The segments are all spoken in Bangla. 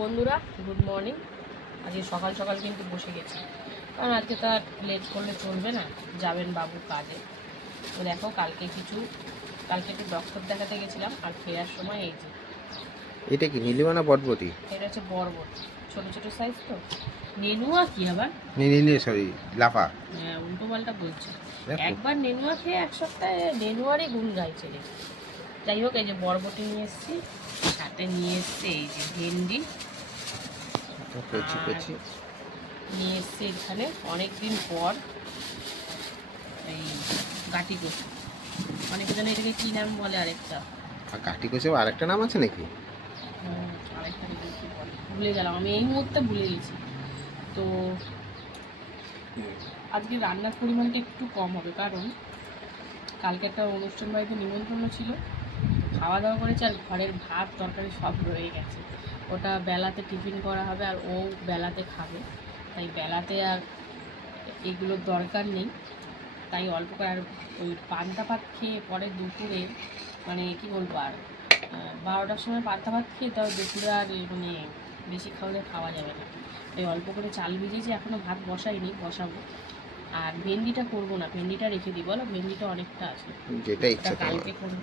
বন্ধুরা গুড মর্নিং আজকে সকাল সকাল কিন্তু বসে গেছি। কারণ আজকে তো আর লেট করলে চলবে না যাবেন বাবু কাজে। তো দেখো কালকে কিছু কালকে একটু ডক্টর দেখাতে গেছিলাম আর ফেরার সময় এই যে। এটা কি নীলিমা না বটবটি এটা হচ্ছে বরবট ছোটো ছোটো সাইজ তো। নেনুয়া কি আবার? নীলি সরি লাফা। হ্যাঁ উল্টো পাল্টা বলছে। একবার নেনুয়া খেয়ে এক সপ্তাহে নেনুয়ারই গুণ গাইছে রে। যাই হোক এই যে বরবটি নিয়ে এসেছি সাথে নিয়ে এসছে এই যে ভেন্ডি। কচি কচি নিয়ে এসছে এখানে। অনেক দিন পর এই গাটি কচু অনেকে জানে এটাকে কী নাম বলে আরেকটা? আর কাঠি কচি আরেকটা নাম আছে নাকি? আরেকটা ভুলে গেলাম। আমি এই মুহূর্তে ভুলে গেছি। তো আজকে রান্নার পরিমাণটা একটু কম হবে। কারণ কালকে একটা অনুষ্ঠান বাড়িতে নিমন্ত্রণ ছিল। খাওয়া দাওয়া করেছে আর ঘরের ভাত তরকারি সব রয়ে গেছে। ওটা বেলাতে টিফিন করা হবে আর ও বেলাতে খাবে। তাই বেলাতে আর এগুলোর দরকার নেই। তাই অল্প করে আর ওই পান্তা ভাত খেয়ে পরে দুপুরে মানে কি বলব আর বারোটার সময় পান্তা ভাত খেয়ে তাও দুপুরে আর মানে বেশি খাওয়ালে খাওয়া যাবে না। তাই অল্প করে চাল ভিজেছি এখনও ভাত বসাইনি বসাবো। আর ভেন্ডিটা করব না ভেন্ডিটা রেখে দিই। বলো ভেন্ডিটা অনেকটা আছে। কালকে করব।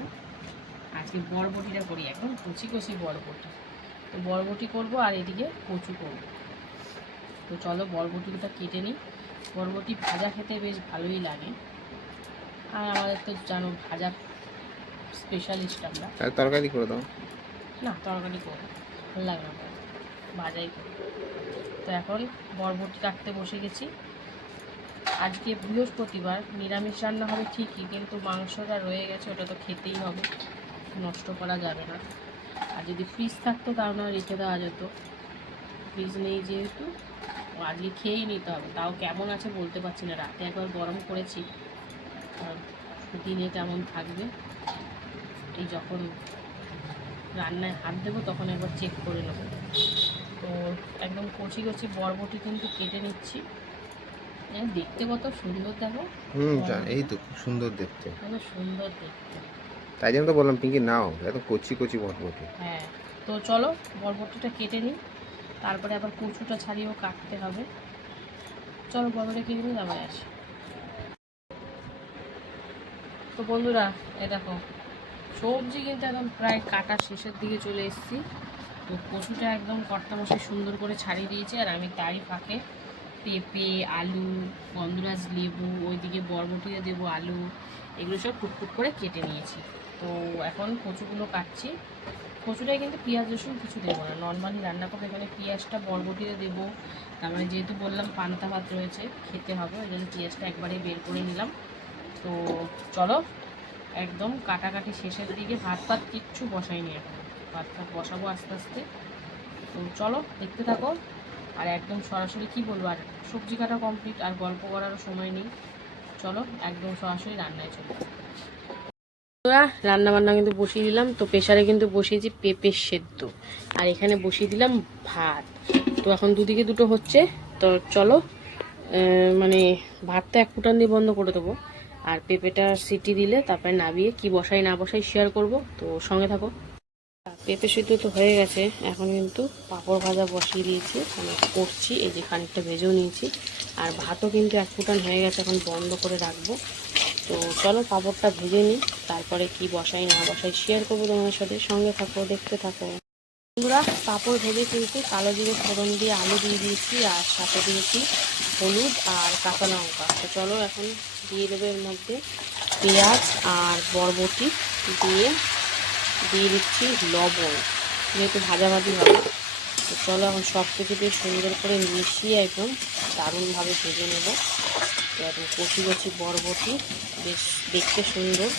আজকে বরবটিটা করি একদম কচি কচি বরবটি। তো বরবটি করব আর এদিকে কচু করব। তো চলো বরবটিটা কেটে নিই। বরবটি ভাজা খেতে বেশ ভালোই লাগে। আর আমাদের তো জানো ভাজা স্পেশালিস্ট আমরা। তরকারি করে দাও। না তরকারি করব ভালো লাগে না। ভাজাই করব। তো এখন বরবটি কাটতে বসে গেছি। আজকে বৃহস্পতিবার নিরামিষ রান্না হবে ঠিকই কিন্তু মাংসটা রয়ে গেছে ওটা তো খেতেই হবে। নষ্ট করা যাবে না। আর যদি ফ্রিজ থাকতো তাহলে রেখে দেওয়া যেত। ফ্রিজ নেই যেহেতু আজকে খেয়েই নিতে হবে। তাও কেমন আছে বলতে পারছি না। রাতে একবার গরম করেছি। আর দিনে কেমন থাকবে? এই যখন রান্নায় হাত দেবো তখন একবার চেক করে নেব। তো একদম কচি কচি বরবটি কিন্তু কেটে নিচ্ছি। এ, দেখতে কত সুন্দর দেখো। হুম এই তো খুব সুন্দর দেখতে। সুন্দর দেখতে। তাই জন্য তো বললাম, পিঙ্কি, নাও, এত কচি কচি বটবটি। হ্যাঁ তো চলো বরবটিটা কেটে নিই। তারপরে আবার কচুটা ছাড়িয়েও কাটতে হবে। চলো বরবটি কেটে নিই আবার আসি। তো বন্ধুরা এ দেখো, সবজি কিন্তু একদম প্রায় কাটা শেষের দিকে চলে এসেছি। তো কচুটা একদম কর্তামশাই সুন্দর করে ছাড়িয়ে দিয়েছে, আর আমি তারই ফাঁকে পেঁপে, আলু, গন্ধরাজ লেবু, ওইদিকে বরবটিতে দেবো, আলু, এগুলো সব টুকটুক করে কেটে নিয়েছি। তো এখন কচুগুলো কাটছি। কচুটায় কিন্তু পেঁয়াজ, রসুন কিছু দেবো না। নর্মালি রান্না করব, এখানে পেঁয়াজটা বরবটিতে দেবো। তারপরে যেহেতু বললাম পান্তা ভাত রয়েছে, খেতে হবে, ওই জন্য পেঁয়াজটা একবারে বের করে নিলাম। তো চলো, একদম কাটাকাটি শেষের দিকে ভাত ভাত কিচ্ছু বসাইনি এখন। ভাত ভাত বসাবো আস্তে আস্তে। তো চলো, দেখতে থাকো। আর একদম সরাসরি কি বলব, আর সবজি কাটা কমপ্লিট আর গল্প করারও সময় নেই। চলো, একদম সরাসরি রান্নায় চলো রান্না বান্না কিন্তু বসিয়ে দিলাম। তো প্রেশারে কিন্তু বসিয়েছি পেঁপে সেদ্ধ। আর এখানে বসিয়ে দিলাম ভাত। তো এখন দুদিকে দুটো হচ্ছে। তো চলো মানে ভাতটা এক ফুটান দিয়ে বন্ধ করে দেবো। আর পেঁপেটা সিটি দিলে তারপরে নাবিয়ে কি বসাই না বসাই শেয়ার করব। তো সঙ্গে থাকো। পেঁপে সিদ্ধ তো হয়ে গেছে। এখন কিন্তু পাঁপড় ভাজা বসিয়ে দিয়েছি। মানে করছি, এই যে খানিকটা ভেজেও নিয়েছি। আর ভাতও কিন্তু এক ফুটান হয়ে গেছে। এখন বন্ধ করে রাখব। তো চলো পাঁপড়টা ভেজে নিই। তারপরে কি বসাই, না বসাই শেয়ার করব তোমাদের সাথে। সঙ্গে থাকো, দেখতে থাকো। বন্ধুরা পাঁপড় ভেজে কিন্তু কালো জিরে ফোড়ন দিয়ে আলু দিয়ে দিয়েছি, আর সাথে দিয়েছি হলুদ আর কাঁচা লঙ্কা। তো চলো এখন দিয়ে দেবো এর মধ্যে পেঁয়াজ আর বরবটি। দিয়ে দিয়ে দিচ্ছি লবণ। যেহেতু ভাজাভাজি হবে। তো চলো এখন সব কিছু দিয়ে সুন্দর করে মিশিয়ে একদম দারুণভাবে ভেজে নেব। তো একদম কচি কচি বরবটি বেশ দেখতে সুন্দর।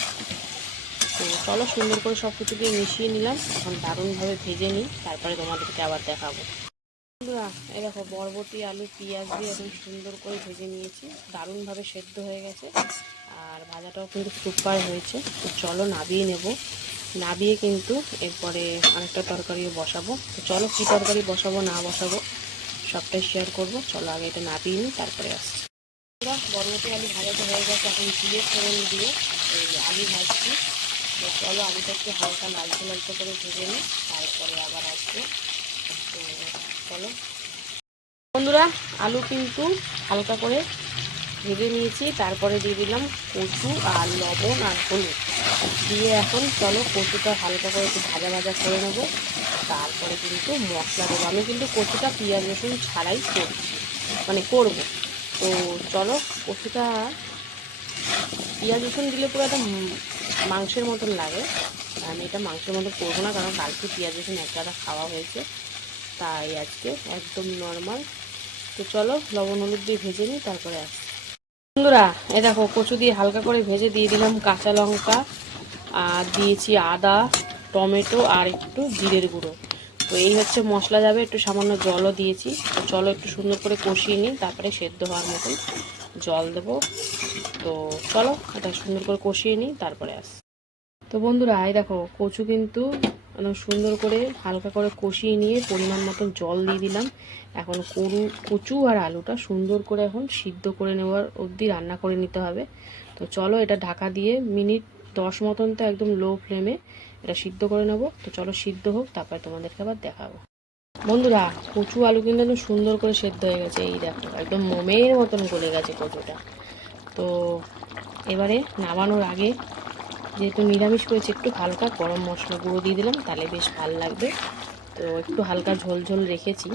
তো চলো সুন্দর করে সব কিছু দিয়ে মিশিয়ে নিলাম। এখন দারুণভাবে ভেজে নিই, তারপরে তোমাদেরকে আবার দেখাবো। বন্ধুরা, এই দেখো বরবটি, আলু, পেঁয়াজ দিয়ে এখন সুন্দর করে ভেজে নিয়েছি। দারুণভাবে সেদ্ধ হয়ে গেছে। আর ভাজাটাও কিন্তু সুপার হয়েছে। তো চলো নাবিয়ে নেব। নাবিয়ে কিন্তু এরপরে আরেকটা তরকারিও বসাবো। তো চলো কী তরকারি বসাবো, না বসাবো, সবটাই শেয়ার করব। চলো আগে এটা নাবিয়ে নিই, তারপরে আসছি। বরবটি আলু ভাজাতে হয়ে গেছে, এখন দিয়ে ফোড়ন দিয়ে আলু ভাজছি। তো চলো আলুটা একটু হালকা লালচে লালচে করে ভেজে নিই, তারপরে আবার আসব। তো চলো। বন্ধুরা, আলু কিন্তু হালকা করে ভেজে নিয়েছি, তারপরে দিয়ে দিলাম কচু আর লবণ আর হলুদ। দিয়ে এখন চলো কচুটা হালকা করে একটু ভাজা ভাজা করে নেব। তারপরে কিন্তু মশলা দেবো। আমি কিন্তু কচুটা পেঁয়াজ রসুন ছাড়াই করছি মানে করব। তো চলো কচুটা, পেঁয়াজ রসুন দিলে পুরো একটা মাংসের মতন লাগে। আমি এটা মাংসের মতন করব না, কারণ কালকে পেঁয়াজ রসুন এক গাদা খাওয়া হয়েছে। তাই আজকে একদম নর্মাল তো চলো লবণ হলুদ দিয়ে ভেজে নিই, তারপরে আসি বন্ধুরা এ দেখো কচু দিয়ে হালকা করে ভেজে দিয়ে দিলাম কাঁচা লঙ্কা। আর দিয়েছি আদা, টমেটো আর একটু জিরের গুঁড়ো। তো এই হচ্ছে মশলা যাবে, একটু সামান্য জলও দিয়েছি। তো চলো একটু সুন্দর করে কষিয়ে নিই, তারপরে সেদ্ধ হওয়ার মতন জল দেবো। তো চলো এটা সুন্দর করে কষিয়ে নিই, তারপরে আস। তো বন্ধুরা, এই দেখো, কচু কিন্তু সুন্দর করে হালকা করে কষিয়ে নিয়ে পরিমাণ মতো জল দিয়ে দিলাম। এখন করু, কচু আর আলুটা সুন্দর করে এখন সিদ্ধ করে নেওয়ার অবধি রান্না করে নিতে হবে। তো চলো, এটা ঢাকা দিয়ে মিনিট দশ মতন তো একদম লো ফ্লেমে এটা সিদ্ধ করে নেব। তো চলো সিদ্ধ হোক, তারপরে তোমাদেরকে আবার দেখাবো। বন্ধুরা, কচু আলু কিন্তু একদম সুন্দর করে সেদ্ধ হয়ে গেছে, এই দেখো, একদম মোমের মতন গলে গেছে কচুটা। তো এবারে নামানোর আগে যেহেতু নিরামিষ করেছি, একটু হালকা গরম মশলা গুঁড়ো দিয়ে দিলাম, তাহলে বেশ ভালো লাগবে। তো একটু হালকা ঝোল ঝোল রেখেছি।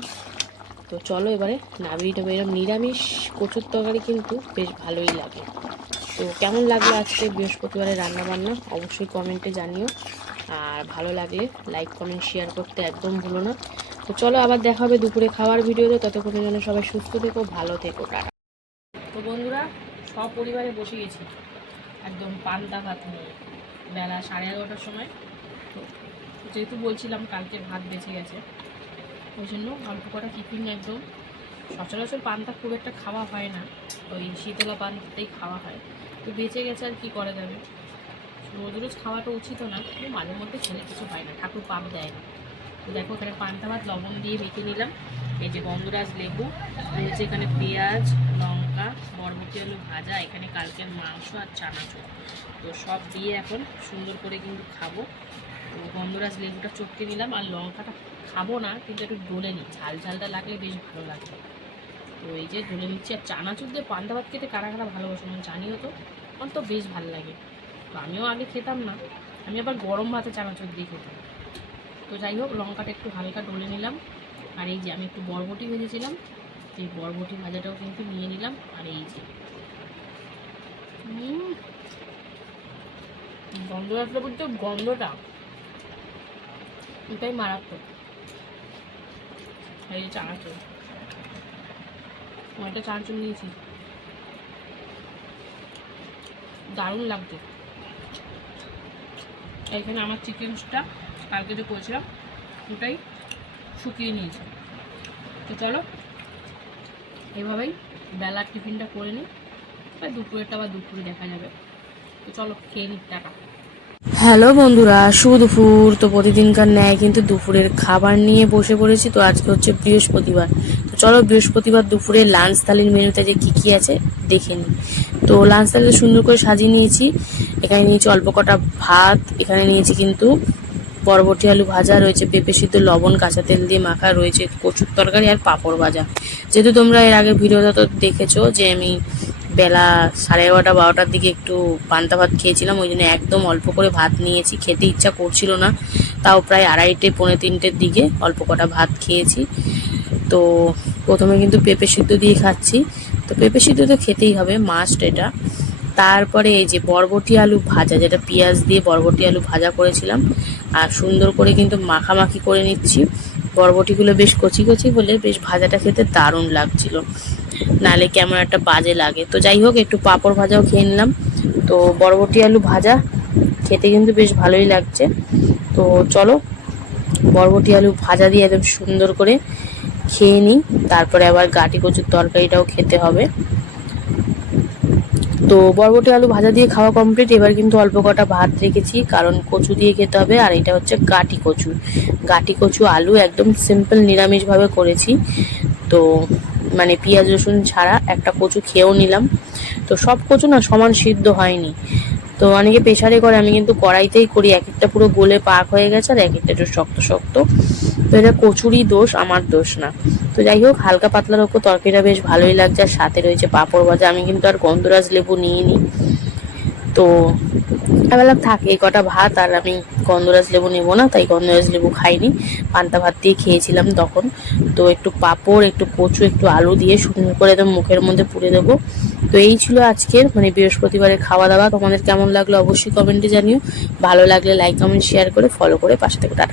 তো চলো এবারে নাবিয়ে দেবো এরকম নিরামিষ কচুর তরকারি কিন্তু বেশ ভালোই লাগে। তো কেমন লাগল আজকে বৃহস্পতিবারে রান্না বান্না অবশ্যই কমেন্টে জানিও। আর ভালো লাগলে লাইক কমেন্ট শেয়ার করতে একদম ভুলো না। তো চলো আবার দেখা হবে দুপুরে খাওয়ার ভিডিওতে। ততক্ষণে যেন সবাই সুস্থ থেকো, ভালো থেকো, টাটা। তো বন্ধুরা সব পরিবারে বসে গেছি। একদম পান্তা ভাত নিয়ে। বেলা সাড়ে এগারোটার সময়। তো যেহেতু বলছিলাম কালকে ভাত বেঁচে গেছে, ওই জন্য অল্প কটা টিফিন একদম। সচরাচর পান্তা খুব একটা খাওয়া হয় না। ওই শীতলা পান্তাতেই খাওয়া হয়। তো বেঁচে গেছে আর কি করা যাবে? রোজ রোজ খাওয়াটা উচিত না, কিন্তু মাঝে মধ্যে খেলে কিছু হয় না। ঠাকুর পাপ দেয় না। তো দেখো এখানে পান্তা ভাত লবণ দিয়ে মেখে নিলাম। এই যে গন্ধরাজ লেবু রয়েছে এখানে পেঁয়াজ, লঙ্কা, বরবটি আলু ভাজা, এখানে কালকের মাংস আর চানাচুর। তো সব দিয়ে এখন সুন্দর করে কিন্তু খাব। তো গন্ধরাজ লেবুটা চটকে নিলাম। আর লঙ্কাটা খাব না, কিন্তু একটু ডলে নিই। ঝাল ঝালটা লাগলে বেশ ভালো লাগবে তো এই যে ডলে নিচ্ছি, আর চানাচুর দিয়ে পান্তা ভাত খেতে কারা কারা ভালোবাসো মানে জানিও তো, আমার তো বেশ ভালো লাগে। তো আমিও আগে খেতাম না, আমি আবার গরম ভাতে চানাচুর দিয়ে খেতাম। তো যাই হোক, লঙ্কাটা একটু হালকা ডলে নিলাম, আর এই যে আমি একটু বরবটি ভেজেছিলাম এই বরবটি ভাজাটাও কিন্তু নিয়ে নিলাম, আর এই যে। গন্ধ আসলে বলতে গন্ধটা এটাই মারাত্মক। এই চানাচুর। একটা চানাচুর নিয়েছি। দারুণ লাগছে এখানে আমার চিকেনসটা কালকে যে করেছিলাম, ওটাই শুকিয়ে নিয়েছি। তো চলো, এভাবেই বেলার টিফিনটা করে নিই। আর দুপুরেরটা আবার দুপুরে দেখা যাবে। তো চলো, খেয়ে নিই, টাটা। হ্যালো বন্ধুরা শুভ দুপুর তো প্রতিদিনকার ন্যায়, কিন্তু দুপুরের খাবার নিয়ে বসে পড়েছি তো আজকে হচ্ছে বৃহস্পতিবার। চলো বৃহস্পতিবার দুপুরে লাঞ্চ থালির মেনুতে যে কী কী আছে, দেখে নিই। তো লাঞ্চ থালিতে সুন্দর করে সাজিয়ে নিয়েছি। এখানে নিয়েছি অল্প কটা ভাত, এখানে নিয়েছি কিন্তু বরবটি আলু ভাজা, রয়েছে পেঁপে সিদ্ধ, লবণ, কাঁচা তেল দিয়ে মাখা, রয়েছে কচুর তরকারি আর পাঁপড় ভাজা। যেহেতু তোমরা এর আগে ভিডিওটা তো দেখেছ যে আমি বেলা সাড়ে এগারোটা, বারোটার দিকে একটু পান্তা ভাত খেয়েছিলাম, ওই জন্য একদম অল্প করে ভাত নিয়েছি, খেতে ইচ্ছা করছিল না। তাও প্রায় আড়াইটে, পৌনে তিনটের দিকে অল্প কটা ভাত খেয়েছি। তো প্রথমে কিন্তু পেঁপে সিদ্ধ দিয়ে খাচ্ছি। তো পেঁপে সিদ্ধ তো খেতেই হবে মাস্ট এটা। তারপরে এই যে বরবটি আলু ভাজা, যেটা পেঁয়াজ দিয়ে বরবটি আলু ভাজা করেছিলাম, আর সুন্দর করে কিন্তু মাখামাখি করে নিচ্ছি। বরবটিগুলো বেশ কচি কচি বলে বেশ ভাজাটা খেতে দারুণ লাগছিল। নালে কেমন একটা বাজে লাগে। তো যাই হোক, একটু পাঁপড় ভাজাও খেয়ে নিলাম। তো বরবটি আলু ভাজা খেতে কিন্তু বেশ ভালোই লাগছে। তো চলো বরবটি আলু ভাজা দিয়ে একদম সুন্দর করে খেয়ে নিই। তারপরে আবার গাটি কচুর তরকারিটাও খেতে হবে। তো বরবটি আলু ভাজা দিয়ে খাওয়া কমপ্লিট এবার কিন্তু অল্প কটা ভাত রেখেছি, কারণ কচু দিয়ে খেতে হবে, আর এটা হচ্ছে গাটি কচু। গাটি কচু আলু একদম সিম্পল নিরামিষভাবে করেছি। তো মানে পেঁয়াজ রসুন ছাড়া একটা কচু খেয়েও নিলাম। তো সব কচু না সমান সিদ্ধ হয়নি। তো অনেকে প্রেশারে করে, আমি কিন্তু কড়াইতেই করি। এক একটা পুরো গোলে পাক হয়ে গেছে আর এক একটা একটু শক্ত শক্ত। তো এটা কচুরি দোষ, আমার দোষ না। তো যাই হোক, হালকা পাতলার ওপর তরকারিটা বেশ ভালোই লাগছে। আর সাথে রয়েছে পাঁপড় ভাজা। আমি কিন্তু আর গন্ধরাজ লেবু নিইনি। তো আমি বললাম, থাক, এই কটা ভাত আর আমি গন্ধরাজ লেবু নেব না। তাই গন্ধরাজ লেবু খাইনি। পান্তা ভাত দিয়ে খেয়েছিলাম তখন। তো একটু পাঁপড়, একটু কচু, একটু আলু দিয়ে শুকনো করে একদম মুখের মধ্যে পুড়ে দেবো। তো এই ছিল আজকের মানে বৃহস্পতিবারের খাওয়া দাওয়া তোমাদের কেমন লাগল অবশ্যই কমেন্টে জানিও। ভালো লাগলে লাইক কমেন্ট শেয়ার করে ফলো করে পাশে থেকে। টাটা।